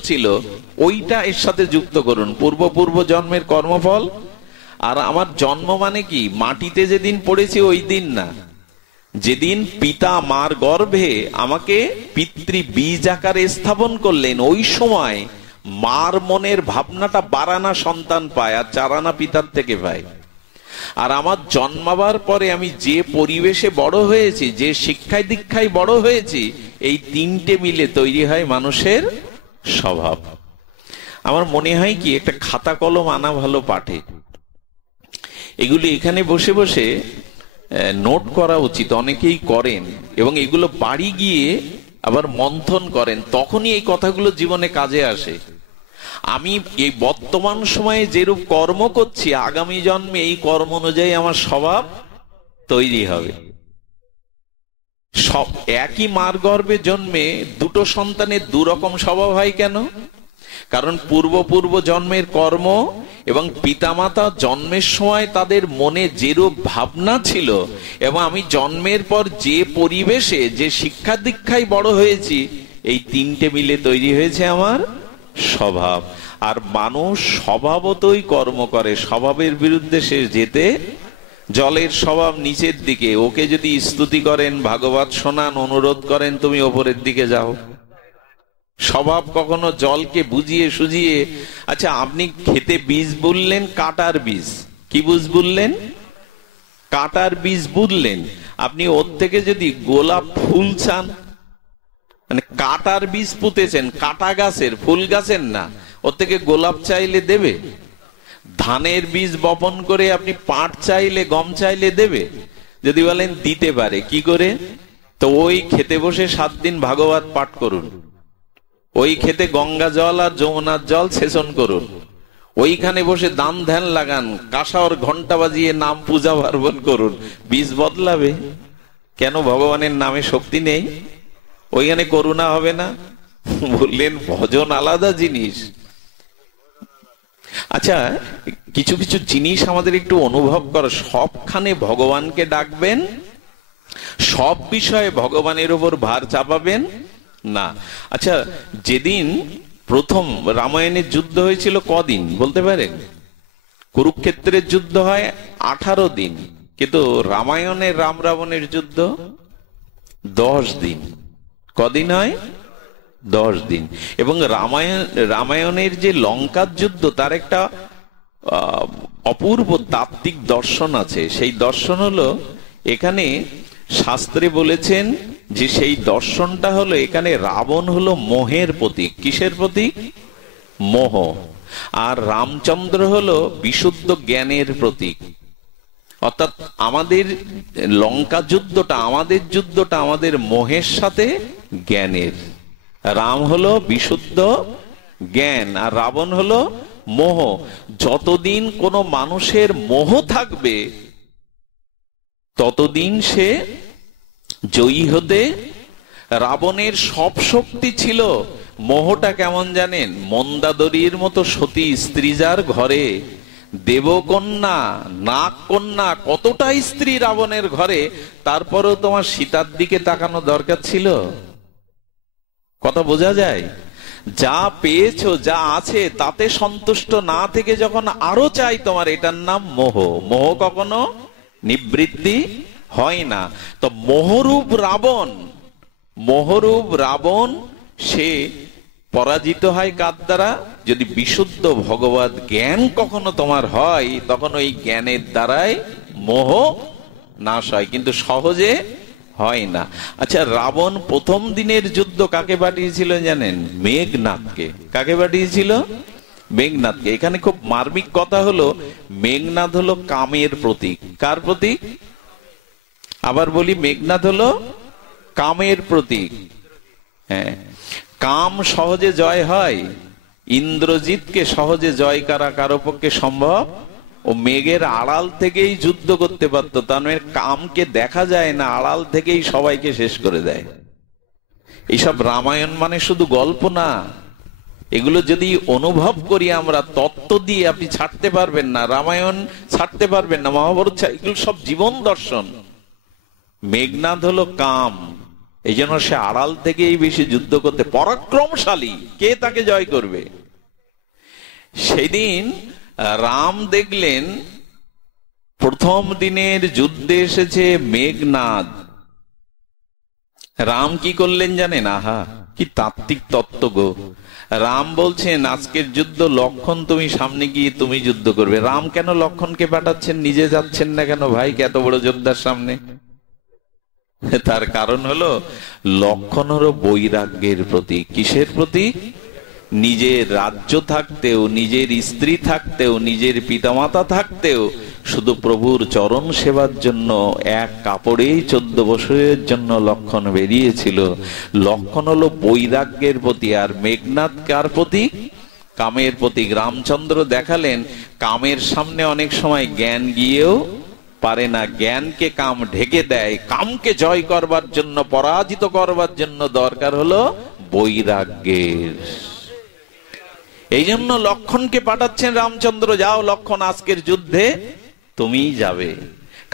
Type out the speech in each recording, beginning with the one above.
ছিল ওইটা এর সাথে যুক্ত করুন, পূর্ব জন্মের কর্মফল। আর আমার জন্ম মানে কি, মাটিতে যেদিন পড়েছি ওই দিন না, যেদিন পিতা মার গর্ভে আমাকে পিতৃ বীজ আকারে স্থাপন করলেন, ওই সময় মার মনের ভাবনাটা বারানা সন্তান পায় আর চারানা পিতার থেকে পায়। আর আমার জন্মাবার পরে আমি যে পরিবেশে বড় হয়েছি, যে শিক্ষায় দীক্ষায় বড় হয়েছি, এই তিনটে মিলে তৈরি হয় মানুষের স্বভাব। আমার মনে হয় কি, একটা খাতা কলম আনা ভালো পাঠে, এগুলি এখানে বসে বসে নোট করা উচিত। অনেকেই করেন এবং এগুলো বাড়ি গিয়ে আবার মন্থন করেন, তখনই এই কথাগুলো জীবনে কাজে আসে। আমি এই বর্তমান সময়ে যেরূপ কর্ম করছি, আগামী জন্মে এই কর্ম অনুযায়ী আমার স্বভাব তৈরি হবে। সব একই মার গর্ভে জন্মে দুটো সন্তানের দুরকম স্বভাব হয় কেন? কারণ পূর্ব জন্মের কর্ম এবং পিতামাতা জন্মের সময় তাদের মনে যেরূপ ভাবনা ছিল, এবং আমি জন্মের পর যে পরিবেশে যে শিক্ষা দীক্ষায় বড় হয়েছি, এই তিনটে মিলে তৈরি হয়েছে আমার স্বভাব। আর মানুষ স্বভাবতই কর্ম করে, স্বভাবের বিরুদ্ধে সে যেতে, জলের স্বভাব নিচের দিকে, ওকে যদি স্তুতি করেন, ভাগবত শোনান, অনুরোধ করেন, তুমি ওপরের দিকে যাও। স্বভাব কখনো জলকে বুঝিয়ে সুঝিয়ে, আচ্ছা আপনি খেতে বীজ বুনলেন, কাটার বীজ, কি বীজ বুনলেন? কাটার বীজ বুনলেন। আপনি ওর থেকে যদি গোলাপ ফুল চান, মানে কাটার বীজ পুঁতেছেন, কাটা গাছের, ফুল গাছের না, ওর থেকে গোলাপ চাইলে দেবে? ধানের বীজ বপন করে আপনি পাট চাইলে, গম চাইলে দেবে? যদি বলেন দিতে পারে, কি করে? তো ওই খেতে বসে 7 দিন ভাগবত পাঠ করুন, ওই খেতে গঙ্গা জল আর যমুনার জল সেচন করুন, ওইখানে বসে দান ধ্যান লাগান, কাঁসার ঘন্টা বাজিয়ে নাম পূজা পার্বণ করুন, বীজ বদলাবে কেন? ভগবানের নামে শক্তি নেই? ওইখানে করুণা হবে না? বললেন ভজন আলাদা জিনিস। আচ্ছা, কিছু কিছু জিনিস আমাদের একটু অনুভব করো। সবখানে ভগবানকে ডাকবেন, সব বিষয়ে ভগবানের উপর ভার চাপাবেন না। আচ্ছা, যেদিন প্রথম রামায়ণের যুদ্ধ হয়েছিল কদিন বলতে পারেন? কুরুক্ষেত্রের যুদ্ধ হয় 18 দিন, কিন্তু রামায়ণের রাম রাবণের যুদ্ধ 10 দিন। কদিন হয়? 10 দিন। এবং রামায়ণের যে লঙ্কার যুদ্ধ, তার একটা অপূর্ব তাত্ত্বিক দর্শন আছে। সেই দর্শন হলো, এখানে শাস্ত্রে বলেছেন যে সেই দর্শনটা হলো, এখানে রাবণ হলো মোহের প্রতীক। কিসের প্রতীক? মোহ। আর রামচন্দ্র হলো বিশুদ্ধ জ্ঞানের প্রতীক। অর্থাৎ আমাদের লঙ্কা যুদ্ধটা, আমাদের যুদ্ধটা আমাদের মোহের সাথে জ্ঞানের। রাম হলো বিশুদ্ধ জ্ঞান আর রাবণ হলো মোহ। যতদিন কোনো মানুষের মোহ থাকবে, ততদিন সে জয়ী হতে। রাবণের সব শক্তি ছিল, মোহটা কেমন জানেন? মন্দাদরীর মতো সতী স্ত্রী যার ঘরে, দেবকন্যা, নাগ কন্যা, কতটা স্ত্রী রাবণের ঘরে, তারপরেও তোমার সীতার দিকে তাকানো দরকার ছিল? কথা বোঝা যায়? যা পেয়েছো, যা আছে, তাতে সন্তুষ্ট না থেকে যখন আরো চাই তোমার, এটার নাম মোহ। মোহ কখনো নিবৃত্তি হয় না। তো মোহরূপ রাবণ সে পরাজিত হয় কার দ্বারা? যদি বিশুদ্ধ ভগবত জ্ঞান কখনো তোমার হয়, তখন ওই জ্ঞানের দ্বারাই মোহ নাশ হয়, কিন্তু সহজে হয় না। আচ্ছা, রাবণ প্রথম দিনের যুদ্ধ কাকে পাঠিয়েছিল জানেন? মেঘনাথকে। কাকে পাঠিয়েছিল? মেঘনাথকে। এখানে খুব মার্মিক কথা হলো, মেঘনাথ হলো কামের প্রতীক। কার প্রতীক? আবার বলি, মেঘনাথ হলো কামের প্রতীক। হ্যাঁ, কাম সহজে জয় হয়? ইন্দ্রজিৎকে সহজে জয় করা কারো পক্ষে সম্ভব? ও মেঘের আড়াল থেকেই যুদ্ধ করতে পারতো। তার মানে কামকে দেখা যায় না, আড়াল থেকেই সবাইকে শেষ করে দেয়। এইসব রামায়ণ মানে শুধু গল্প না, এগুলো যদি অনুভব করি আমরা, তত্ত্ব দিয়ে আপনি ছাড়তে পারবেন না, রামায়ণ ছাড়তে পারবেন না, মহাভারত, এগুলো সব জীবন দর্শন। মেঘনাদ হলো কাম, এই জন্য সে আড়াল থেকেই বেশি যুদ্ধ করতে পরাক্রমশালী, কে তাকে জয় করবে। সেদিন রাম দেখলেন প্রথম দিনের যুদ্ধে এসেছে মেঘনাদ। রাম কি করলেন জানেন? আহা, কি তাত্ত্বিক তত্ত্ব গো। রাম বলছেন আজকের যুদ্ধ লক্ষণ তুমি সামনে গিয়ে তুমি যুদ্ধ করবে। রাম কেন লক্ষণকে পাঠাচ্ছেন, নিজে যাচ্ছেন না কেন ভাই এত বড় যোদ্ধার সামনে? তার কারণ হলো লক্ষণ হলো বৈরাগ্যের প্রতীক। কিসের প্রতীক? নিজের রাজ্য থাকতেও, নিজের স্ত্রী থাকতেও, নিজের পিতামাতা থাকতেও শুধু প্রভুর চরণ সেবার জন্য এক কাপড়েই 14 বছরের জন্য লক্ষণ বেরিয়েছিল। লক্ষণ হলো বৈরাগ্যের প্রতি। আর মেঘনাদ কার প্রতীক? কামের প্রতীক। রামচন্দ্র দেখালেন কামের সামনে অনেক সময় জ্ঞান গিয়েও পারে না, জ্ঞানকে কাম ঢেকে দেয়। কামকে জয় করবার জন্য, পরাজিত করবার জন্য দরকার হলো বৈরাগ্যের। এই জন্য লক্ষণকে পাঠাচ্ছেন রামচন্দ্র, যাও লক্ষণ আজকের যুদ্ধে তুমি যাবে।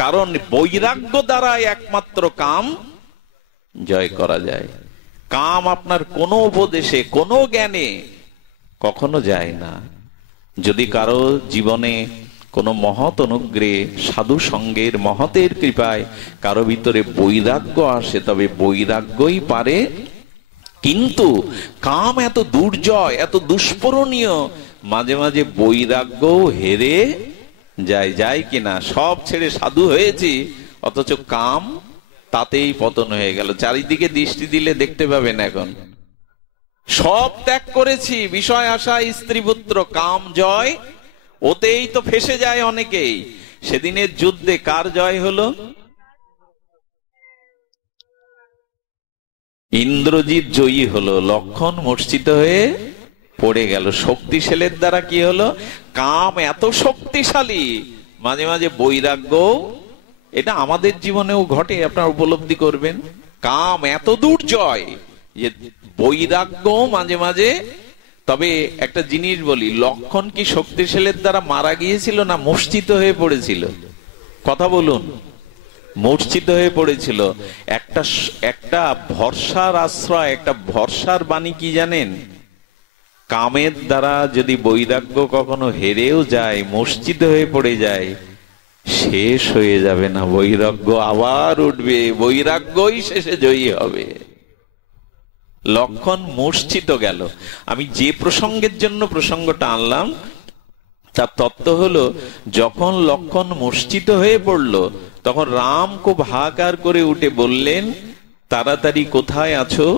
কারণ বৈরাগ্য দ্বারা একমাত্র কাম জয় করা যায়। কাম আপনার কোনো উপদেশে, কোনো জ্ঞানে কখনো যায় না। যদি কারো জীবনে কোনো মহৎ অনুগ্রহে, সাধু সঙ্গের মহতের কৃপায় কারো ভিতরে বৈরাগ্য আসে, তবে বৈরাগ্যই পারে। কিন্তু কাম এত দুর্জয়, এত দুষ্পরণীয়, মাঝে মাঝে বৈরাগ্য হেরে যায়। যায় কিনা? সব ছেড়ে সাধু হয়েছি, অথচ কাম তাতেই পতন হয়ে গেল। চারিদিকে দৃষ্টি দিলে দেখতে পাবেন এখন সব ত্যাগ করেছি, বিষয় আশা, স্ত্রী পুত্র, কাম জয়, ওতেই তো ফেসে যায় অনেকেই। সেদিনের যুদ্ধে কার জয় হলো? ইন্দ্রজিৎ জয়ী হলো, লক্ষণ মূর্ছিত হয়ে পড়ে গেল। শক্তিশালের দ্বারা কি হলো? কাম এত শক্তিশালী, মাঝে মাঝে বৈরাগ্য, এটা আমাদের জীবনেও ঘটে, আপনারা উপলব্ধি করবেন। কাম এত দুর্জয় যে বৈরাগ্য মাঝে মাঝে। তবে একটা জিনিস বলি, লক্ষণ কি শক্তিশালের দ্বারা মারা গিয়েছিল না মূর্ছিত হয়ে পড়েছিল? কথা বলুন। মূর্ছিত হয়ে পড়েছিল। একটা ভরসার আশ্রয়, একটা ভরসার বাণী কি জানেন? কামের দ্বারা যদি বৈরাগ্য কখনো হেরেও যায়, মূর্ছিত হয়ে পড়ে যায়, শেষ হয়ে যাবে না, বৈরাগ্য আবার উঠবে, বৈরাগ্যই শেষে জয়ী হবে। লক্ষণ মূর্ছিত গেল। আমি যে প্রসঙ্গের জন্য প্রসঙ্গটা আনলাম তার তত্ত্ব হলো, যখন লক্ষণ মূর্ছিত হয়ে পড়ল, তখন রাম খুব হাহাকার করে উঠে বললেন, তাড়াতাড়ি কোথায় আছো?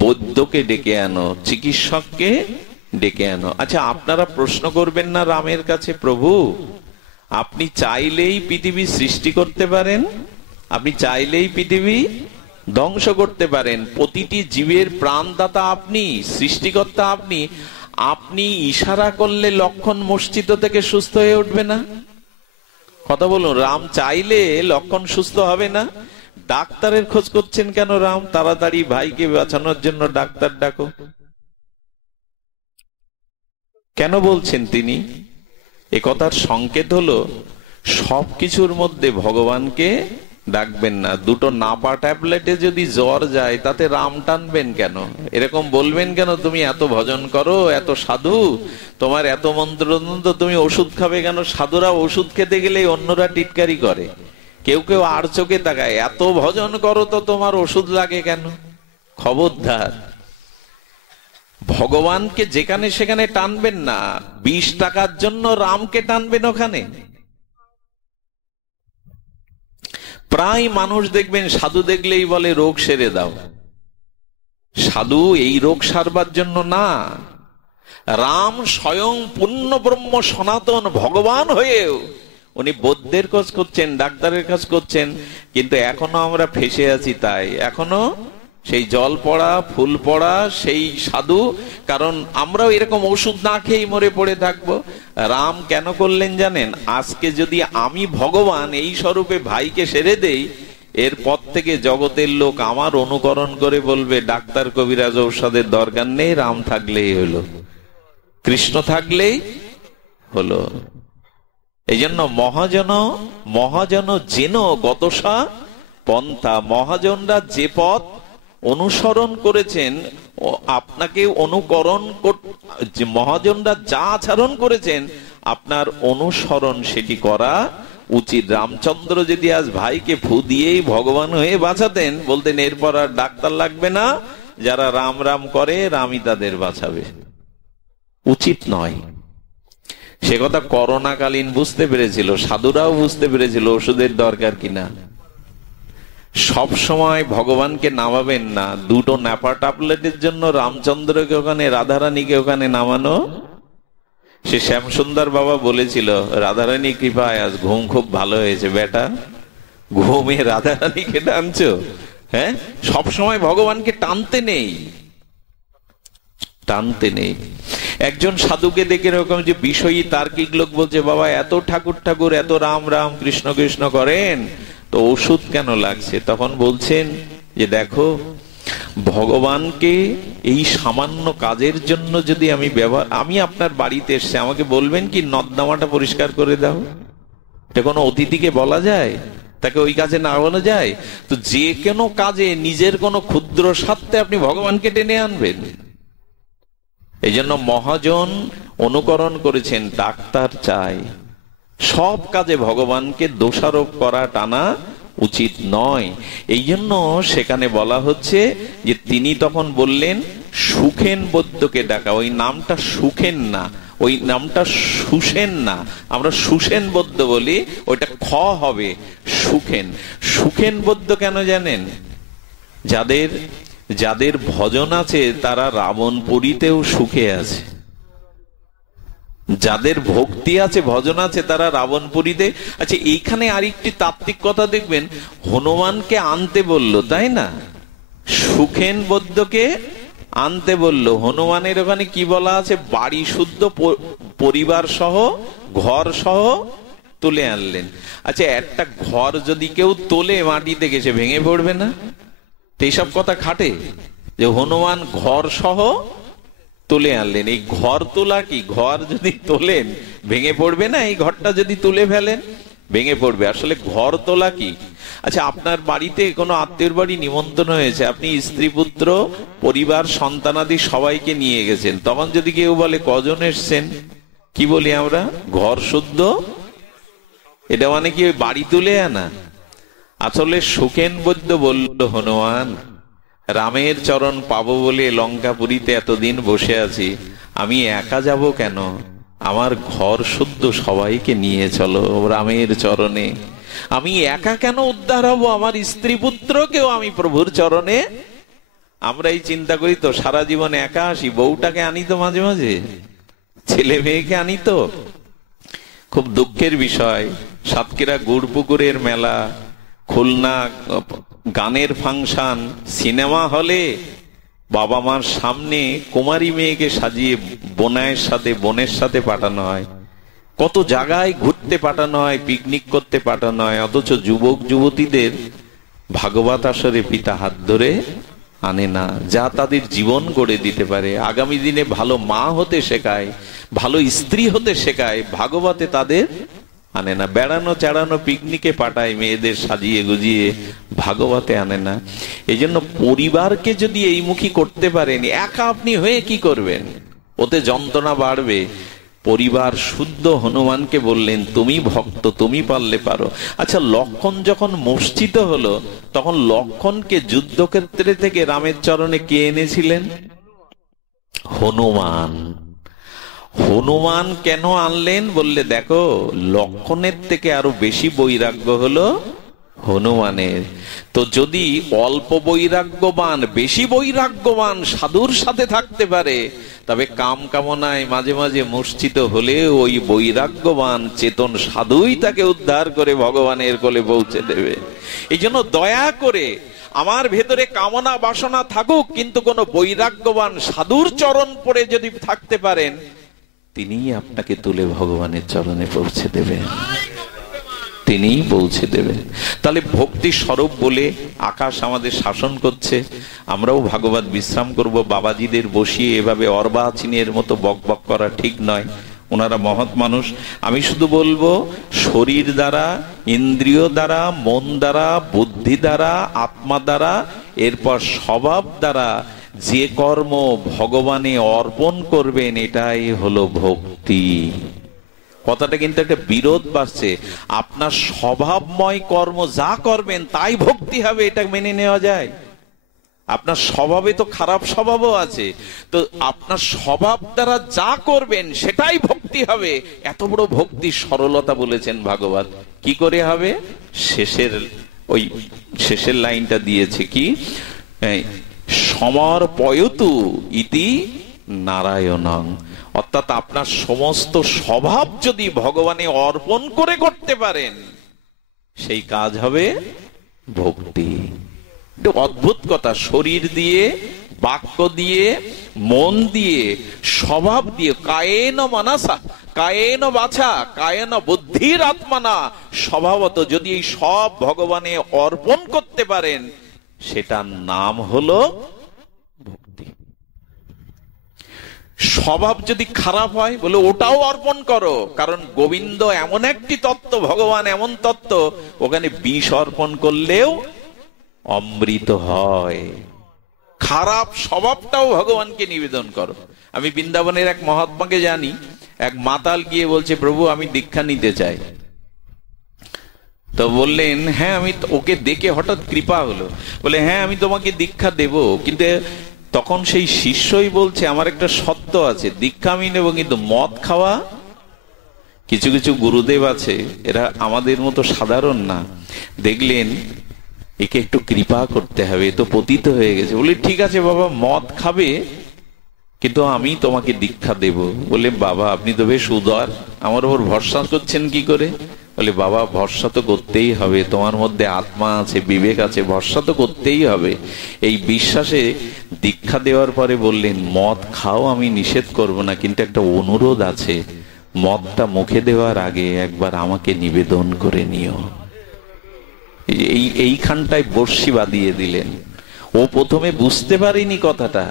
বৈদ্যকে ডেকে আনো, চিকিৎসককে ডেকে আনো। আচ্ছা, আপনারা প্রশ্ন করবেন না রামের কাছে, প্রভু আপনি চাইলেই পৃথিবী সৃষ্টি করতে পারেন, আপনি চাইলেই পৃথিবী ধ্বংস করতে পারেন, প্রতিটি জীবের প্রাণদাতা আপনি, সৃষ্টিকর্তা আপনি, আপনি ইশারা করলে লক্ষণ মূর্ছিত থেকে সুস্থ হয়ে উঠবে না? কথা বলুন, রাম চাইলে লক্ষণ সুস্থ হবে না? ডাক্তারের খোঁজ করছেন কেন রাম? তাড়াতাড়ি ভাইকে বাঁচানোর জন্য ডাক্তার ডাকো কেন বলছেন তিনি? এ কথার সংকেত হলো সবকিছুর মধ্যে ভগবানকে ডাকবেন না। দুটো নাপা ট্যাবলেটে যদি জ্বর যায়, তাতে রাম টানবেন কেন? এরকম বলবেন কেন, তুমি এত ভজন করো, এত সাধু, তোমার এত মন্ত্র, তুমি ওষুধ খাবে কেন? সাধুরা ওষুধ খেতে গেলে অন্যরা টিটকারি করে, কেউ কেউ আর চোখে তাকায়, এত ভজন করো তো তোমার ওষুধ লাগে কেন? খবরদার, ভগবানকে যেখানে সেখানে টানবেন না। 20 টাকার জন্য রামকে টানবেন ওখানে? প্রায় মানুষ দেখবেন সাধু দেখলেই বলে রোগ সেরে দাও। সাধু এই রোগ সারবার জন্য না। রাম স্বয়ং পূর্ণ ব্রহ্ম সনাতন ভগবান হয়েও উনি বৈদ্যের কাজ করছেন, ডাক্তারের কাজ করছেন, কিন্তু এখনো আমরা ফেসে আছি। তাই এখনো সেই জল পড়া, ফুল পড়া, সেই সাধু। কারণ আমরাও এরকম ওষুধ না খেয়েই মরে পড়ে থাকবো। রাম কেন করলেন জানেন? আজকে যদি আমি ভগবান এই স্বরূপে ভাইকে সেরে দেই, এরপর থেকে জগতের লোক আমার অনুকরণ করে বলবে, ডাক্তার কবিরাজ ঔষধের দরকার নেই, রাম থাকলেই হলো, কৃষ্ণ থাকলেই হলো। এই জন্য মহাজন যেন গতসা পন্থা, মহাজনরা যে পথ অনুসরণ করেছেন, আপনাকে অনুকরণ, মহাজনরা যা আচরণ করেছেন আপনার অনুসরণ সেটি করা উচিত। রামচন্দ্র যদি আজ ভাইকে ফু দিয়েই ভগবান হয়ে বাঁচাতেন, বলতেন এরপর আর ডাক্তার লাগবে না, যারা রাম রাম করে রামই তাদের বাঁচাবে। উচিত নয়। সে কথা করোনাকালীন বুঝতে পেরেছিল, সাধুরাও বুঝতে পেরেছিল ওষুধের দরকার কিনা। সব সময় ভগবানকে নামাবেন না। দুটো ন্যাপা ট্যাবলেটের জন্য রামচন্দ্রকে ওখানে, রাধারানীকে ওখানে নামানো। সে শ্যামসুন্দর বাবা বলেছিল, রাধারানী কৃপায় আজ ঘুম খুব ভালো হয়েছে বেটা, ঘুমে রাধারানীকে টানছো। হ্যাঁ, সবসময় ভগবানকে টানতে নেই, টানতে নেই। একজন সাধুকে দেখে এরকম যে বিষয়ী তার্কিক লোক বলছে, বাবা এত ঠাকুর ঠাকুর, এত রাম রাম কৃষ্ণ কৃষ্ণ করেন, তো ওষুধ কেন লাগছে? তখন বলছেন যে দেখো, ভগবানকে এই সামান্য কাজের জন্য যদি আমি আপনার বাড়িতে এসে আমাকে বলবেন কি নর্দমাটা পরিষ্কার করে দাও, এটা কোনো অতিথিকে বলা যায়? তাকে ওই কাজে না বলা যায়? তো যে কোনো কাজে নিজের কোনো ক্ষুদ্র স্বার্থে আপনি ভগবানকে টেনে আনবেন। এই জন্য মহাজন অনুকরণ করেছেন, ডাক্তার চাই। সব কাজে ভগবানকে দোষারোপ করা, টানা উচিত নয়। এই জন্য সেখানে বলা হচ্ছে যে তিনি তখন বললেন সুখেন বৈদ্যকে ডাকা। ওই নামটা সুখেন না, ওই নামটা সুসেন না, আমরা সুসেন বৈদ্য বলি, ওইটা খ হবে সুখেন। সুখেন বৈদ্য কেন জানেন? যাদের যাদের ভজন আছে তারা রাবণপুরীতেও সুখে আছে, যাদের ভক্তি আছে, ভজন আছে, তারা রাবণপুরীতে। আচ্ছা, এইখানে আরেকটি তাত্ত্বিক কথা দেখবেন, হনুমানকে আনতে বলল, তাই না? সুখেন বৈদ্যকে আনতে বলল। হনুমানের ওখানে কি বলা আছে? বাড়ি শুদ্ধ পরিবার সহ, ঘর সহ তুলে আনলেন। আচ্ছা, একটা ঘর যদি কেউ তোলে মাটি থেকে, সে ভেঙে পড়বে না? এইসব কথা খাটে যে হনুমান ঘর সহ তুলে আনলেন। এই ঘর তোলা কি? ঘর যদি তোলেন ভেঙে পড়বে না? এই ঘরটা যদি তুলে ফেলেন ভেঙে পড়বে। আসলে ঘর তোলা কি? আচ্ছা, আপনার বাড়িতে কোনো আত্মীয়র বাড়ি নিমন্ত্রণ হয়েছে, আপনি স্ত্রী পুত্র পরিবার সন্তানাদি সবাইকে নিয়ে গেছেন, তখন যদি কেউ বলে কজন এসছেন, কি বলি আমরা? ঘর শুদ্ধ। এটা মানে কি বাড়ি তুলে আনা? আসলে সুখেন বৈদ্য বলল, হনুমান রামের চরণ পাবো বলে লঙ্কাপুরীতে এতদিন বসে আছি, আমি একা যাব কেন? আমার ঘর শুদ্ধ সবাইকে নিয়ে চলো রামের চরণে। আমি একা কেন উদ্ধার হব? আমার স্ত্রী পুত্রকেও আমি প্রভুর চরণে। আমরা এই চিন্তা করি তো, সারা জীবন একা আসি, বউটাকে আনি তো মাঝে মাঝে, ছেলে মেয়েকে আনি তো। খুব দুঃখের বিষয়, সাতক্ষীরা গুড়পুকুরের মেলা, খুলনা গানের ফাংশন, সিনেমা হলে বাবা মার সামনে কুমারী মেয়েকে সাজিয়ে বোনের সাথে পাঠানো হয়, কত জায়গায় ঘুরতে পাঠানো হয়, পিকনিক করতে পাঠানো হয়, অথচ যুবক যুবতীদের ভাগবত আসরে পিতা হাত ধরে আনে না, যা তাদের জীবন গড়ে দিতে পারে, আগামী দিনে ভালো মা হতে শেখায়, ভালো স্ত্রী হতে শেখায়, ভাগবতে তাদের আনে না। বেড়ানো চেড়ানো পিকনিকে পাঠায় মেয়েদের সাজিয়ে গুজিয়ে, ভাগবতে আনে না। এই জন্য পরিবারকে যদি এইমুখী করতে পারেন, একা আপনি হয়ে কি করবেন? ওতে যন্ত্রণা বাড়বে। পরিবার শুদ্ধ হনুমানকে বললেন, তুমি ভক্ত, তুমি পারলে পারো। আচ্ছা, লক্ষণ যখন মূর্ছিত হলো, তখন লক্ষণকে যুদ্ধক্ষেত্রে থেকে রামের চরণে কে এনেছিলেন? হনুমান। হনুমান কেন আনলেন? বললে দেখো, লক্ষণের থেকে আরো বেশি বৈরাগ্য হলো হনুমানের। তো যদি অল্প বৈরাগ্যবান, বেশি বৈরাগ্যবান সাধুর সাথে থাকতে পারে, তবে কাম কামনায় মাঝে মাঝে মূর্ছিত হলে ওই বৈরাগ্যবান চেতন সাধুই তাকে উদ্ধার করে ভগবানের কোলে পৌঁছে দেবে। এই জন্য দয়া করে আমার ভেতরে কামনা বাসনা থাকুক, কিন্তু কোন বৈরাগ্যবান সাধুর চরণ পড়ে যদি থাকতে পারেন, তিনিই আপনাকে তুলে ভগবানের চরণে পৌঁছে দেবেন, তিনিই পৌঁছে দেবেন। তাহলে ভক্তি স্বরূপ বলে আকাশ আমাদের শাসন করছে, আমরাও ভাগবত বিশ্রাম করব। বাবাজিদের বসিয়ে এভাবে অর্বাচীনের মতো বক বক করা ঠিক নয়। ওনারা মহৎ মানুষ। আমি শুধু বলবো, শরীর দ্বারা, ইন্দ্রিয় দ্বারা, মন দ্বারা, বুদ্ধি দ্বারা, আত্মা দ্বারা, এরপর স্বভাব দ্বারা যে কর্ম ভগবানে অর্পণ করবেন, এটাই হলো ভক্তি। কথাটা কিন্তু একটা বিরোধ বাড়ছে। আপনার স্বভাবময় কর্ম যা করবেন তাই ভক্তি হবে, এটা মেনে নেওয়া যায়? আপনার স্বভাবে তো খারাপ স্বভাবও আছে, তো আপনার স্বভাব দ্বারা যা করবেন সেটাই ভক্তি হবে। এত বড় ভক্তি সরলতা বলেছেন ভাগবত। কি করে হবে? শেষের লাইনটা দিয়েছে কি, সমর্পয়তু ইতি নারায়ণং। অর্থাৎ আপনার সমস্ত স্বভাব যদি ভগবানে অর্পণ করে করতে পারেন, সেই কাজ হবে ভক্তি। অদ্ভুত কথা। শরীর দিয়ে, বাক্য দিয়ে, মন দিয়ে, স্বভাব দিয়ে, কায়েন মানসা, কায়েন বাছা, কায়েন বুদ্ধির আত্মানা, স্বভাবত যদি এই সব ভগবানে অর্পণ করতে পারেন, সেটার নাম হলো ভক্তি। স্বভাব যদি খারাপ হয়, বলে ওটাও অর্পণ করো, কারণ গোবিন্দ এমন একটি তত্ত্ব, ভগবান এমন তত্ত্ব, ওখানে বিষ অর্পণ করলেও অমৃত হয়। খারাপ স্বভাবটাও ভগবানকে নিবেদন করো। আমি বৃন্দাবনের এক মহাত্মাকে জানি, এক মাতাল গিয়ে বলছে, প্রভু আমি দীক্ষা নিতে চাই। তো বললেন, হ্যাঁ, আমি ওকে দেখে হঠাৎ কৃপা হলো, বলে হ্যাঁ আমি তোমাকে দীক্ষা দেব, কিন্তু তখন সেই শিষ্যই বলছে, আমার একটা শর্ত আছে, দীক্ষা আমি নেব, কিন্তু মদ খাওয়া। কিছু কিছু গুরুদেব আছে, এরা আমাদের মতো সাধারণ না, দেখলেন একে একটু কৃপা করতে হবে, তো পতিত হয়ে গেছে। বলে ঠিক আছে বাবা, মদ খাবে কিন্তু আমি তোমাকে দীক্ষা দেব। বলে বাবা আপনি তো বেশ উদার, আমার উপর ভরসা করছেন কি করে? বলে বাবা ভরসা তো করতেই হবে, তোমার মধ্যে আত্মা আছে, বিবেক আছে, ভরসা তো করতেই হবে। এই বিশ্বাসে দীক্ষা দেওয়ার পরে বললেন, মদ খাও আমি নিষেধ করব না, কিন্তু একটা অনুরোধ আছে, মদটা মুখে দেওয়ার আগে একবার আমাকে নিবেদন করে নিও। এইখানটায় বর্ষি বাঁধিয়ে দিলেন। ও প্রথমে বুঝতে পারেনি কথাটা,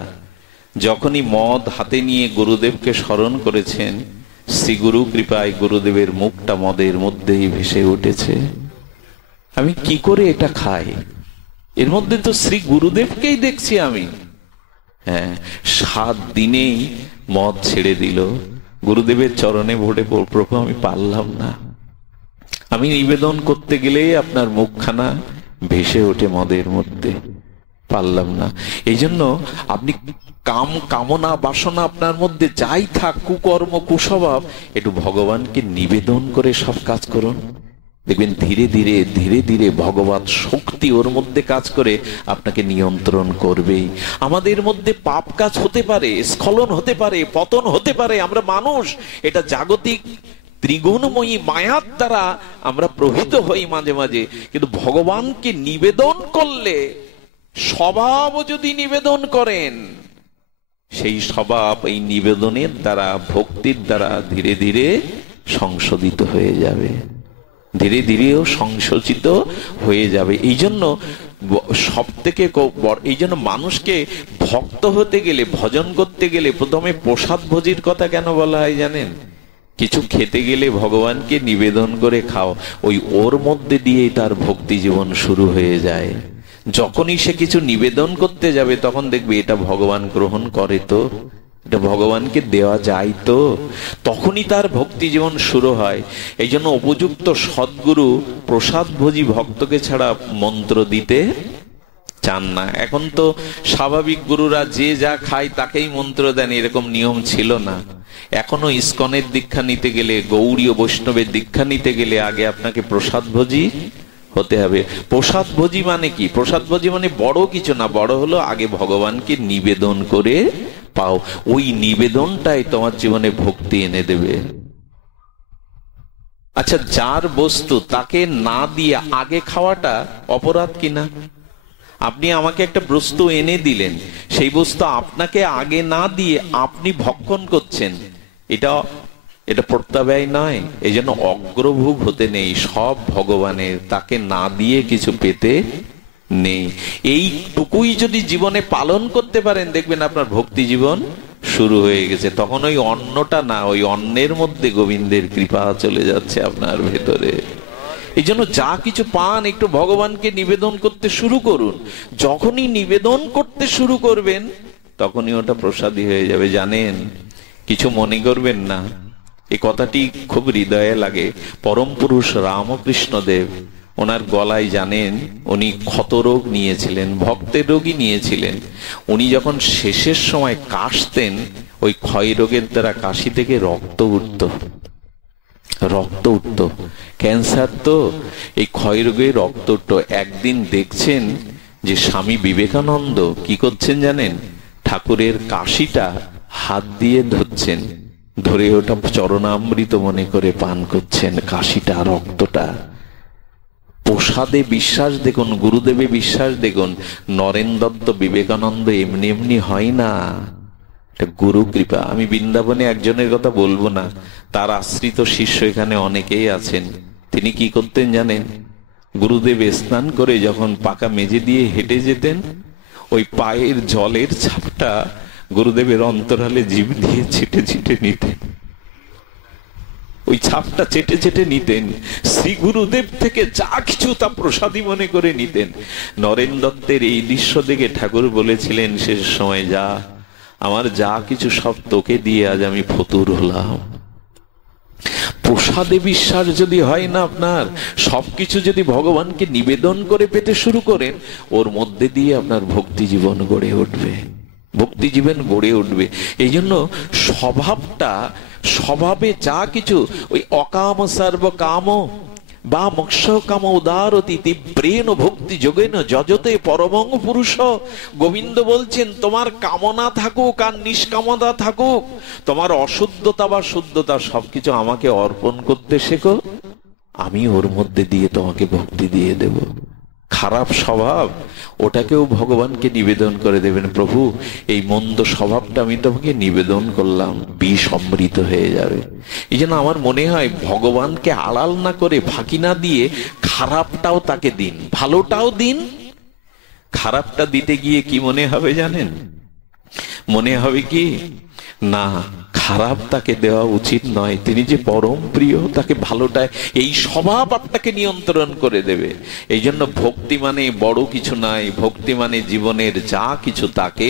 যখনই মদ হাতে নিয়ে গুরুদেবকে স্মরণ করেছেন, শ্রী গুরু কৃপায় গুরুদেবের মুখটা মদের মধ্যেই ভেসে উঠেছে। আমি কি করে এটা খাই? এর মধ্যে তো শ্রী গুরুদেবকেই দেখছি আমি। হ্যাঁ, 7 দিনেই মদ ছেড়ে দিল, গুরুদেবের চরণে ভরে, প্রভু আমি পারলাম না, আমি নিবেদন করতে গেলেই আপনার মুখখানা ভেসে ওঠে মদের মধ্যে, পারলাম না। এই জন্য আপনি কামনা বাসনা আপনার মধ্যে যাই থাক, কুকর্ম কুস্বভাব, একটু ভগবানকে নিবেদন করে সব কাজ করুন, দেখবেন ধীরে ধীরে ধীরে ধীরে ভগবত শক্তি ওর মধ্যে কাজ করে আপনাকে নিয়ন্ত্রণ করবেই। আমাদের মধ্যে পাপ কাজ হতে পারে, স্খলন হতে পারে, পতন হতে পারে, আমরা মানুষ, এটা জাগতিক ত্রিগুণময়ী মায়ার দ্বারা আমরা প্রভূত হই মাঝে মাঝে, কিন্তু ভগবানকে নিবেদন করলে, স্বভাব যদি নিবেদন করেন, সেই স্বভাব এই নিবেদনের দ্বারা, ভক্তির দ্বারা ধীরে ধীরে সংশোধিত হয়ে যাবে, ধীরে ধীরেও সংশোধিত হয়ে যাবে। এই জন্য সব থেকে এই জন্য মানুষকে ভক্ত হতে গেলে, ভজন করতে গেলে প্রথমে প্রসাদ ভোজির কথা কেন বলা হয় জানেন? কিছু খেতে গেলে ভগবানকে নিবেদন করে খাও, ওর মধ্যে দিয়েই তার ভক্তি জীবন শুরু হয়ে যায়। যখনই সে কিছু নিবেদন করতে যাবে, তখন দেখবে এটা ভগবান গ্রহণ করে তো, এটা ভগবানকে দেওয়া যায় তো, তখনই তার ভক্তি জীবন শুরু হয়। এই জন্য উপযুক্ত সদ্গুরু প্রসাদ ভোজি ভক্তকে ছাড়া মন্ত্র দিতে চান না। এখন তো স্বাভাবিক গুরুরা যে যা খায় তাকেই মন্ত্র দেন, এরকম নিয়ম ছিল না। এখনো ইস্কনের দীক্ষা নিতে গেলে, গৌড়ীয় বৈষ্ণবের দীক্ষা নিতে গেলে আগে আপনাকে প্রসাদ ভোজি হতে হবে। প্রসাদ ভোজি মানে কি? প্রসাদ ভোজি মানে বড় কিছু না, বড় হলো আগে ভগবানকে নিবেদন করে পাও, ওই নিবেদনটাই তোমার জীবনে ভক্তি এনে দেবে। আচ্ছা, যার বস্তু তাকে না দিয়ে আগে খাওয়াটা অপরাধ কিনা? আপনি আমাকে একটা বস্তু এনে দিলেন, সেই বস্তু আপনাকে আগে না দিয়ে আপনি ভক্ষণ করছেন, এটা প্রত্যাবয় নয়। এই জন্য অগ্রভোগ হতে নেই, সব ভগবানের, তাকে না দিয়ে কিছু পেতে নেই। এইটুকুই যদি জীবনে পালন করতে পারেন, দেখবেন আপনার ভক্তি জীবন শুরু হয়ে গেছে, তখন ওই অন্নটা না, ওই অন্নের মধ্যে গোবিন্দের কৃপা চলে যাচ্ছে আপনার ভেতরে। এই জন্য যা কিছু পান একটু ভগবানকে নিবেদন করতে শুরু করুন। যখনই নিবেদন করতে শুরু করবেন তখনই ওটা প্রসাদী হয়ে যাবে। জানেন, কিছু মনে করবেন না, এই কথাটি খুব হৃদয়ে লাগে। পরম পুরুষ রামকৃষ্ণ দেব, ওনার গলায় জানেন উনি ক্ষতরোগ নিয়েছিলেন, ভক্তের রোগী নিয়েছিলেন। উনি যখন শেষের সময় কাশতেন, ওই ক্ষয় রোগের দ্বারা কাশি থেকে রক্ত উঠত। ক্যান্সার তো, এই ক্ষয় রোগে রক্ত উঠত। একদিন দেখছেন যে স্বামী বিবেকানন্দ কি করছেন জানেন, ঠাকুরের কাশিটা হাত দিয়ে ধরছেন, ধরে ওটা চরণামৃত মনে করে পান করছেন, কাশিটা রক্তটা। প্রসাদে বিশ্বাস দেখুন, গুরুদেবে বিশ্বাস দেখুন। নরেন দত্ত বিবেকানন্দ এমনি এমনি হয় না, গুরু কৃপা। আমি বৃন্দাবনে একজনের কথা বলবো না, তার আশ্রিত শিষ্য এখানে অনেকেই আছেন। তিনি কি করতেন জানেন, গুরুদেব স্নান করে যখন পাকা মেঝে দিয়ে হেঁটে যেতেন, ওই পায়ের জলের ছাপটা গুরুদেবের অন্তরালে জিভ দিয়ে ছিটে ছিটে নিতেন, ওই ছাপটা চেটে চেটে নিতেন। শ্রী গুরুদেব থেকে যা কিছু তা প্রসাদী মনে করে নিতেন। নরেন দত্তের এই দৃশ্য দেখে ঠাকুর বলেছিলেন শেষ সময়, যা আমার যা কিছু সব তোকে দিয়ে আজ আমি ফতুর হলাম। প্রসাদে বিশ্বাস যদি হয় না আপনার, সবকিছু যদি ভগবানকে নিবেদন করে পেতে শুরু করেন, ওর মধ্যে দিয়ে আপনার ভক্তি জীবন গড়ে উঠবে, ভক্তি জীবন গড়ে উঠবে। এই জন্য স্বভাবে যা কিছু, ওই অকাম সর্ব কাম বা মোক্ষ কাম উদারতি তীব্রেণ ভক্তি যোগেন যজতে পরমং পুরুষ। গোবিন্দ বলছেন, তোমার কামনা থাকুক আর নিষ্কামনা থাকুক, তোমার অশুদ্ধতা বা শুদ্ধতা সবকিছু আমাকে অর্পণ করতে শেখো, আমি ওর মধ্যে দিয়ে তোমাকে ভক্তি দিয়ে দেব। খারাপ স্বভাব, ওটাকেও ভগবানকে নিবেদন করে দেবেন। প্রভু, এই মন্দ স্বভাবটা আমি তোমাকে নিবেদন করলাম, বিষ অমৃত হয়ে যাবে। এই জন্য আমার মনে হয় ভগবানকে আড়াল না করে, ফাঁকি না দিয়ে, খারাপটাও তাকে দিন, ভালোটাও দিন। খারাপটা দিতে গিয়ে কি মনে হবে জানেন, মনে হবে কি না, খারাপ তাকে দেওয়া উচিত নয়, তিনি যে পরম প্রিয়, তাকে ভালোটায়, এই স্বভাব আপনাকে নিয়ন্ত্রণ করে দেবে। এই জন্য ভক্তি মানে বড় কিছু নাই, ভক্তি মানে জীবনের যা কিছু তাকে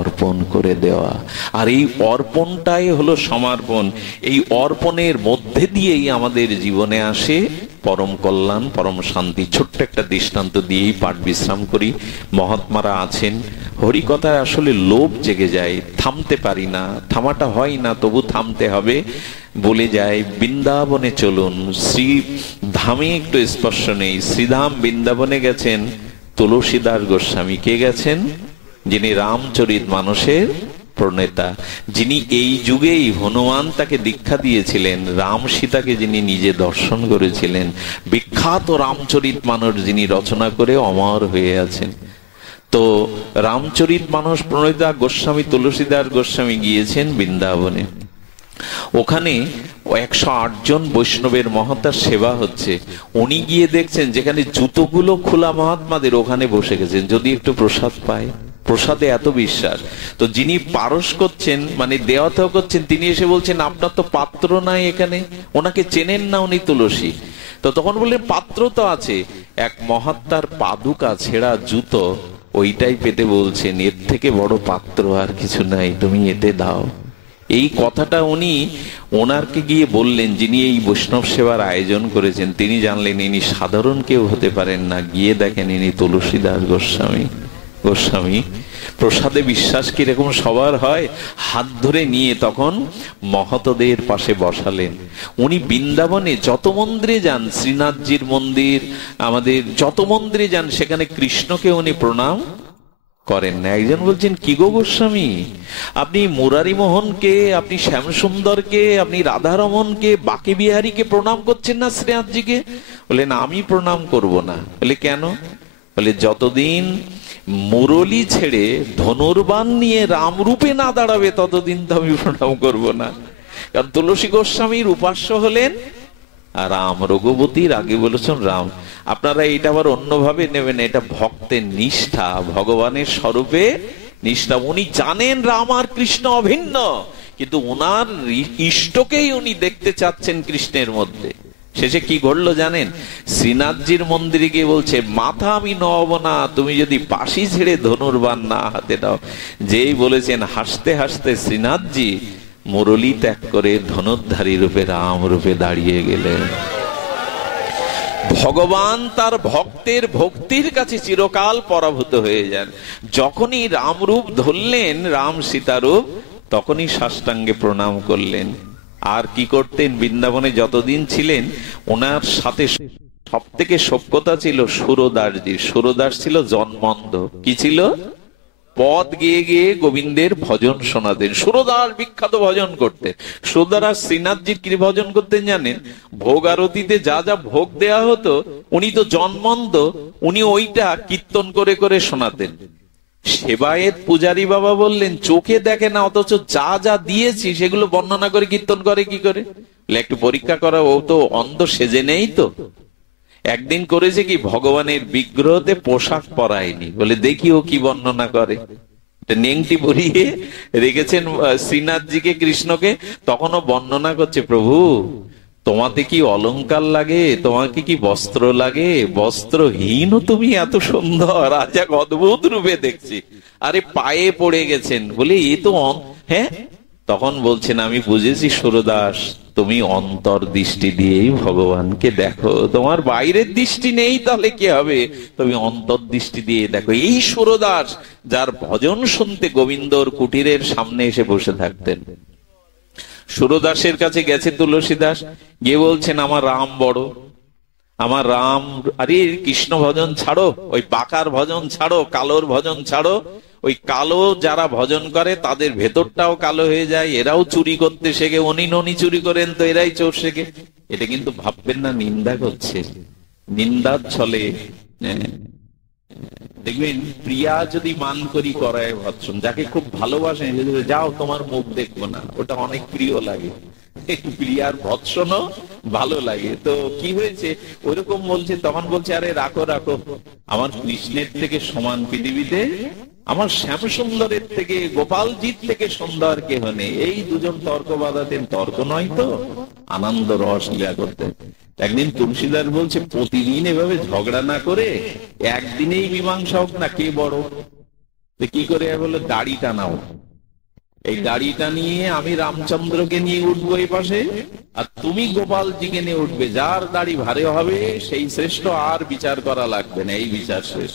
অর্পণ করে দেওয়া। আর এই অর্পণটাই হলো সমর্পণ। এই অর্পণের মধ্যে দিয়েই আমাদের জীবনে আসে পরম কল্যাণ, পরম শান্তি। ছোট্ট একটা দৃষ্টান্ত দিয়েই পাঠ বিশ্রাম করি। মহাত্মারা আছেন, হরিকথায় আসলে লোভ জেগে যায়, থামতে পারি না, থামাটা হয় না, তবু থামতে হবে। বলে যায়, বৃন্দাবনে চলুন, শ্রী ধামে একটু স্পর্শ নেই। শ্রীধাম বৃন্দাবনে গেছেন তুলসীদাস গোস্বামী। কে গেছেন? যিনি রামচরিত মানসের প্রণেতা, যিনি এই যুগেই হনুমান তাকে দীক্ষা দিয়েছিলেন, রাম সীতাকে যিনি নিজে দর্শন করেছিলেন, বিখ্যাত রামচরিত মানস যিনি রচনা করে অমর হয়ে আছেন। তো রামচরিত মানস প্রণেতা গোস্বামী তুলসীদাস গোস্বামী গিয়েছেন বৃন্দাবনে। ওখানে 108 জন বৈষ্ণবের মহাত্মার সেবা হচ্ছে। উনি গিয়ে দেখছেন যেখানে জুতোগুলো খোলা মহাত্মাদের, ওখানে বসে গেছেন যদি একটু প্রসাদ পায়। প্রসাদে এত বিশ্বাস। তো যিনি পারস করছেন, মানে দেওয়াতেও করছেন, তিনি এসে বলছেন, আপনার তো পাত্র নাই এখানে। ওনাকে চেনেন না উনি তুলসী। তো তখন বললেন, পাত্র তো আছে। এক মহাত্মার পাদুকা ছেঁড়া জুতো, ওইটাই পেতে বলছেন, এর থেকে বড় পাত্র আর কিছু নাই, তুমি এতে দাও। এই কথাটা উনি ওনারকে গিয়ে বললেন, যিনি এই বৈষ্ণব সেবার আয়োজন করেছেন। তিনি জানলেন ইনি সাধারণ কেউ হতে পারেন না। গিয়ে দেখেন ইনি তুলসীদাস গোস্বামী। প্রসাদে বিশ্বাস কিরকম সবার হয়। হাত ধরে নিয়ে তখন মহতদের পাশে বসালেন। উনি বৃন্দাবনে যত মন্দিরে যান, শ্রীনাথজির মন্দির, আমাদের যত মন্দিরে যান, সেখানে কৃষ্ণকে উনি প্রণাম করেন না। একজন বলছেন, কি গো গোস্বামী, আপনি মুরারি মোহনকে, আপনি শ্যামসুন্দরকে, আপনি রাধারমনকে, বাকি বিহারীকে প্রণাম করছেন না শ্রীনাথজিকে? বললেন, আমি প্রণাম করব না। বলে কেন? বলে, যতদিন মুরলি ছেড়ে ধনুর্বাণ নিয়ে রামরূপে না দাঁড়াবে ততদিন তো আমি প্রণাম করব না। কারণ তুলসী গোস্বামীর উপাস্য হলেন রাম, রঘুপতির আগে বলেছেন রাম। আপনারা এটা আবার অন্যভাবে নেবেন, এটা ভক্তের নিষ্ঠা, ভগবানের স্বরূপে নিষ্ঠা। উনি জানেন রাম আর কৃষ্ণ অভিন্ন, কিন্তু ওনার ইষ্টকেই উনি দেখতে চাচ্ছেন কৃষ্ণের মধ্যে। শেষে কি ঘটলো জানেন? শ্রীনাথজির মন্দিরে গিয়ে বলছে, মাথা আমি নব না, তুমি যদি বাঁশি ছেড়ে ধনুর্বাণ না হাতে দাও। যেই বলেছেন, হাসতে হাসতে শ্রীনাথজি মুরলী ত্যাগ করে ধনুর্ধারী রূপে রাম রূপে দাঁড়িয়ে গেলেন। ভগবান তার ভক্তের ভক্তির কাছে চিরকাল পরাভূত হয়ে যান। যখনই রাম রূপ ধরলেন, রাম সীতারূপ, তখনই সাষ্টাঙ্গে প্রণাম করলেন। আর কি করতেন? বৃন্দাবনে যতদিন ছিলেন ওনার সাথে সব থেকে সভ্যতা ছিল সুরদাসজি। সুরদাস ছিল জন্মন্ধ। কি ছিল? পদ গিয়ে গিয়ে গোবিন্দের ভজন শোনাতেন। সুরদাস বিখ্যাত ভজন করতেন। সুরদাস শ্রীনাথজির কি ভজন করতেন জানেন? ভোগ আরতিতে যা যা ভোগ দেয়া হতো, উনি তো জন্মন্ধ, উনি ওইটা কীর্তন করে করে শোনাতেন। সেবায়েত পূজারী বাবা বললেন, চোখে দেখে না, অথচ যা যা দিয়েছি সেগুলো বর্ণনা করে কীর্তন করে কি করে? একটু পরীক্ষা করা, ও তো অন্ধ সেজে নেই তো। একদিন করেছে কি, ভগবানের বিগ্রহতে পোশাক পরায়নি, বলে দেখি ও কি বর্ণনা করে। নেংটি পরিয়ে রেখেছেন শ্রীনাথজিকে, কৃষ্ণকে, তখনও বর্ণনা করছে, প্রভু তোমাতে কি অলংকার লাগে, তোমাকে কি বস্ত্র লাগে, বস্ত্রহীন তুমি এত সুন্দর, আজ এক অদ্ভুত রূপে দেখছি। আরে পায়ে পড়ে গেছেন, বলে এ তো হ্যাঁ। তখন বলছেন, আমি বুঝেছি সুরদাস, তুমি অন্তর দৃষ্টি দিয়েই ভগবানকে দেখো, তোমার বাইরের দৃষ্টি নেই, তাহলে কি হবে? তুমি অন্তর দৃষ্টি দিয়ে দেখো। এই সুরদাস যার ভজন শুনতে গোবিন্দর কুটিরের সামনে এসে বসে থাকতেন। সুরদাসের কাছে গেছে তুলসীদাস, গিয়ে বলছেন, আমার রাম বড়, আমার রাম। আরে কৃষ্ণ ভজন ছাড়ো, ওই বাঁকার ভজন ছাড়ো, কালোর ভজন ছাড়ো। ওই কালো যারা ভজন করে তাদের ভেতরটাও কালো হয়ে যায়, এরাও চুরি করতে শেখে। উনি চুরি করেন তো এরাই চোর শেখে। এটা কিন্তু ভাববেন না নিন্দা করছে, নিন্দার ছলে। দেখবেন প্রিয়া যদি মান করি করায় ভৎসন, যাকে খুব ভালোবাসেন, যাও তোমার মুখ দেখবো না, ওটা অনেক প্রিয় লাগে। প্রিয়ার ভৎসনও ভালো লাগে। তো কি হয়েছে ওইরকম বলছে, তখন বলছে, আরে রাখো রাখো, আমার কৃষ্ণের থেকে সমান পৃথিবীতে, আমার শ্যাম সুন্দরের থেকে, গোপালজির থেকে সুন্দর কেহ নেই। এই দুজন তর্ক বাঁধাতেন, তর্ক নয় তো, আনন্দ রস লীলা করতেন। একদিন তুলসীদাস বলছে, প্রতিদিন এভাবে ঝগড়া না করে একদিনেই মীমাংসা হোক না, কে বড়। কি করে বললো, দাড়ি টানাও। এই দাড়িটা নিয়ে আমি রামচন্দ্রকে নিয়ে উঠবো এই পাশে, আর তুমি গোপালজিকে নিয়ে উঠবে। যার দাড়ি ভারে হবে সেই শ্রেষ্ঠ, আর বিচার করা লাগবে না, এই বিচার শেষ।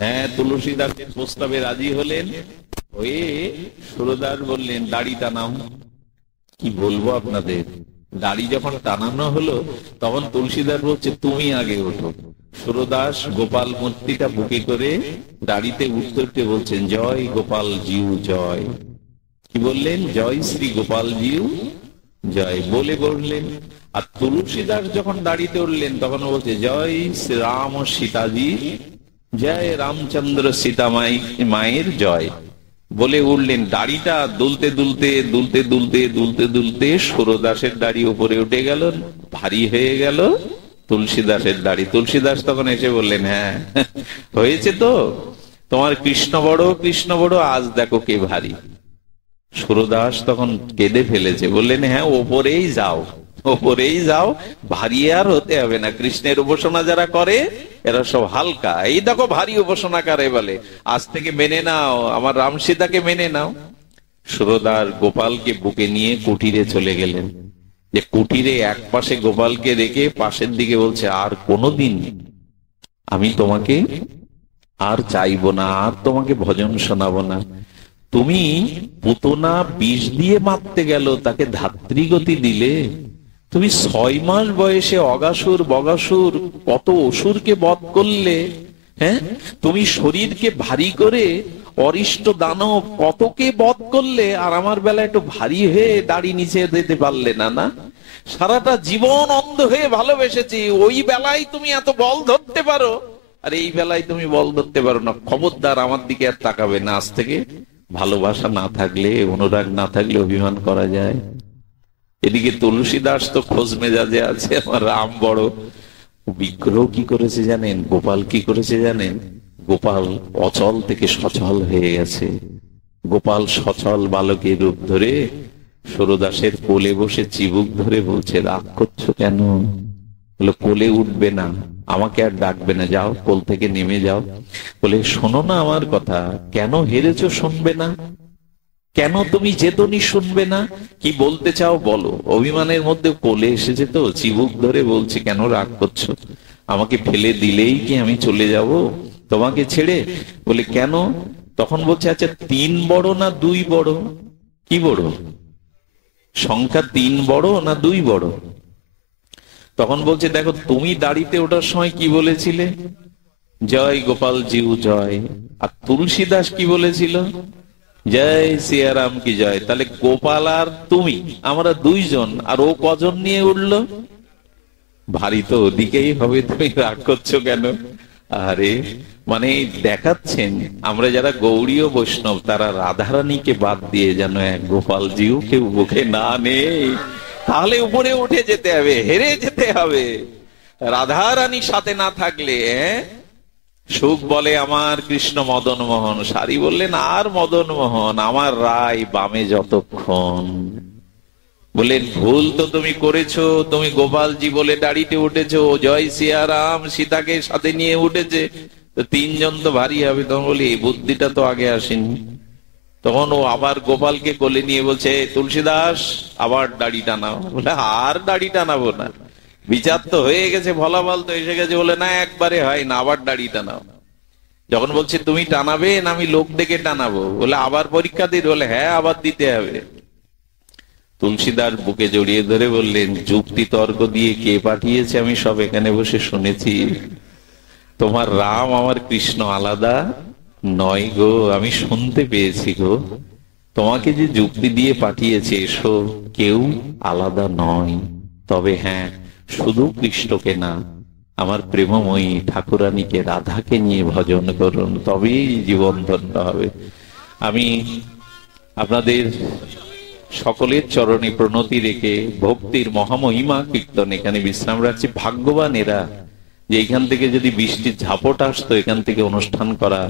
হ্যাঁ, তুলসীদাসের প্রস্তাবে রাজি হলেন। হয়ে সুরদাস বললেন, দাড়ি টানাও। কি বলবো আপনাদের, দাড়ি যখন টানানো হলো, তখন তুলসীদাস বলছে, তুমি আগে ওঠো। সুরদাস গোপাল মূর্তিটা বুকে করে দাড়িতে উঠতে উঠতে বলছেন, জয় গোপাল জিউ জয়। কি বললেন? জয় শ্রী গোপাল জিউ জয় বলে বললেন। আর তুলসীদাস যখন দাড়িতে উঠলেন, তখন বলছে, জয় শ্রী রাম ও সীতাজি জয়, রামচন্দ্র সীতা মায়ের জয় বলে উঠলেন। দাড়িটা দুলতে দুলতে দুলতে দুলতে দুলতে দুলতে সুরদাসের দাড়ি উপরে উঠে গেল, ভারী হয়ে গেল তুলসীদাসের দাড়ি। তুলসীদাস তখন এসে বললেন, হ্যাঁ হয়েছে তো, তোমার কৃষ্ণ বড়, কৃষ্ণ বড়, আজ দেখো কে ভারী। সুরদাস তখন কেঁদে ফেলেছে, বললেন, হ্যাঁ ওপরেই যাও, ওপরেই যাও, ভারী আর হতে হবে না। কৃষ্ণের উপাসনা যারা করে এরা সব হালকা, এই দেখো ভারী উপাসনা করে বলে, আজ থেকে মেনে নাও, আমার রাম সীতাকে মেনে নাও। সুরদাস গোপালকে বুকে নিয়ে কুটিরে চলে গেলেন। যে কুটিরে এক পাশে গোপালকে রেখে পাশের দিকে বলছে, আর কোনোদিন আমি তোমাকে আর চাইবো না, আর তোমাকে ভজন শোনাবো না। তুমি পুতনা বিষ দিয়ে মারতে গেল, তাকে ধাত্রীগতি দিলে। তুমি 6 মাস বয়সে অগাসুর বগাসুর কত অসুরকে বধ করলে। হ্যাঁ, তুমি শরীরকে ভারী করে অরিষ্ট দানব কতকে বধ করলে, আর আমার বেলা একটু ভারী হয়ে দাড়ি নিচে দিতে পারলে না। না, সারাটা জীবন অন্ধ হয়ে ভালোবেসেছি, ওই বেলায় তুমি এত বল ধরতে পারো, আর এই বেলায় তুমি বল ধরতে পারো না। খবরদার আমার দিকে আর তাকাবে না আজ থেকে। ভালোবাসা না থাকলে, অনুরাগ না থাকলে অভিমান করা যায়। এদিকে তুলসীদাস তো খোঁজ মেজাজে আছে, আমার রাম বড়। বিগ্রহ কি করেছে জানেন? গোপাল কি করেছে জানেন? গোপাল অচল থেকে সচল হয়ে গেছে। গোপাল সচল বালকের রূপ ধরে সরদাসের কোলে বসে চিবুক ধরে বলছে, রাগ করছো কেন? বলে, কোলে উঠবে না, আমাকে আর ডাকবে না, যাও কোল থেকে নেমে যাও। বলে, শোনো না আমার কথা, কেন হেরেছো শুনবে না? কেন তুমি যেতনি শুনবে না? কি বলতে চাও বলো। অভিমানের মধ্যে কোলে এসেছে তো, চিবুক ধরে বলছে, কেন রাগ করছো? আমাকে ফেলে দিলেই কি আমি চলে যাব তোমাকে ছেড়ে? বলে, কেন? তখন বলছে, আচ্ছা 3 বড় না 2 বড়? কি বড়? সংখ্যা 3 বড় না 2 বড়? তখন বলছে, দেখো তুমি দাড়িতে ওঠার সময় কি বলেছিলে? জয় গোপাল জিউ জয়। আর তুলসীদাস কি বলেছিল? জয় সিয়ারাম কি জয়। তাহলে গোপাল আর তুমি, আমরা 2 জন, আর ও কজন নিয়ে উঠলো? ভারী তো ওদিকেই হবে, তুমি রাগ করছো কেন? আরে মানে দেখাচ্ছেন আমরা যারা গৌড়ীয় বৈষ্ণব, তারা রাধারানীকে বাদ দিয়ে যেন এক গোপালজিও কেউ বুকে না নেই, তাহলে উপরে উঠে যেতে হবে, হেরে যেতে হবে। রাধারানী সাথে না থাকলে সুখ বলে আমার কৃষ্ণ মদন মোহন, সারি বললেন আর মদন মোহন, আমার রায় বামে যতক্ষণ। বললেন, ভুল তো তুমি করেছো, তুমি গোপালজি বলে দাড়িতে উঠেছো, জয় সিয়ারাম সীতাকে সাথে নিয়ে উঠেছে, তো 3 জন তো ভারী হবে। তখন বলি, এই বুদ্ধিটা তো আগে আসেনি। তখন ও আবার গোপালকে কোলে নিয়ে বলছে, তুলসীদাস আবার দাড়ি টানাও। বলে, আর দাড়ি টানাবো না, বিচার তো হয়ে গেছে, ফলাফল তো এসে গেছে। বলে, না একবারে হয় না, আবার দাড়ি টানাও। যখন বলছে তুমি টানাবে না আমি লোক ডেকে টানাবো, বলে আবার পরীক্ষা দিতে? বলে, হ্যাঁ আবার দিতে হবে। তুলসীদাস বুকে জড়িয়ে ধরে বললেন, যুক্তি তর্ক দিয়ে কে পাঠিয়েছে আমি সব এখানে বসে শুনেছি। তোমার রাম আমার কৃষ্ণ আলাদা নয় গো, আমি শুনতে পেয়েছি গো। তোমাকে যে যুক্তি দিয়ে পাঠিয়েছে, এসো কেউ আলাদা নয়। তবে হ্যাঁ, শুধু কৃষ্ণকে না, আমার প্রেমময়ী ঠাকুরানীকে, রাধাকে নিয়ে ভজন করুন, তবেই জীবন ধন্য হবে। আমি আপনাদের সকলের চরণে প্রণতি রেখে ভক্তির মহামহিমা কীর্তন এখানে বিশ্রাম রাখছি। ভাগ্যবান এরা যে এখান থেকে যদি বৃষ্টির ঝাপট আসতো, এখান থেকে অনুষ্ঠান করা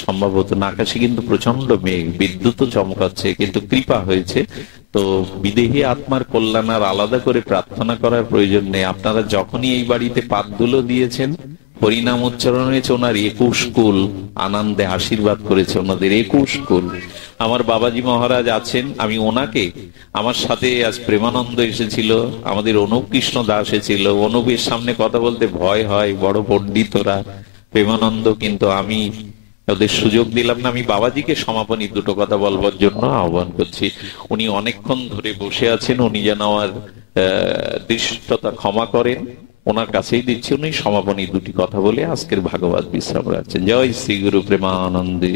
সম্ভব হতো না। আকাশে কিন্তু প্রচন্ড মেঘ, বিদ্যুৎও চমকাচ্ছে, কিন্তু কৃপা হয়েছে। তো বিদেহী আত্মার কল্যাণ আর আলাদা করে প্রার্থনা করার প্রয়োজন নেই। আপনারা যখনই এই বাড়িতে পাতদুলো দিয়েছেন, হরিনাম উচ্চারণ হয়েছে, ওনার 21 কুল আনন্দে আশীর্বাদ করেছে, ওনাদের 21 কুল। আমার বাবাজি মহারাজ আছেন, আমি ওনাকে, আমার সাথে আজ প্রেমানন্দ এসেছিল, আমাদের অনুপ কৃষ্ণ দাস এসেছিল। অনুপের সামনে কথা বলতে ভয় হয়, বড় পণ্ডিত ওরা, প্রেমানন্দ, কিন্তু আমি ওদের সুযোগ দিলাম না। আমি বাবাজিকে সমাপনী 2টো কথা বলবার জন্য আহ্বান করছি। উনি অনেকক্ষণ ধরে বসে আছেন, উনি যেন আমার দৃষ্টতা ক্ষমা করেন, ওনার কাছেই দিচ্ছি। উনি সমাপনী 2টি কথা বলে আজকের ভাগবত বিশ্রাম রাখছেন। জয় শ্রী গুরু প্রেমানন্দে।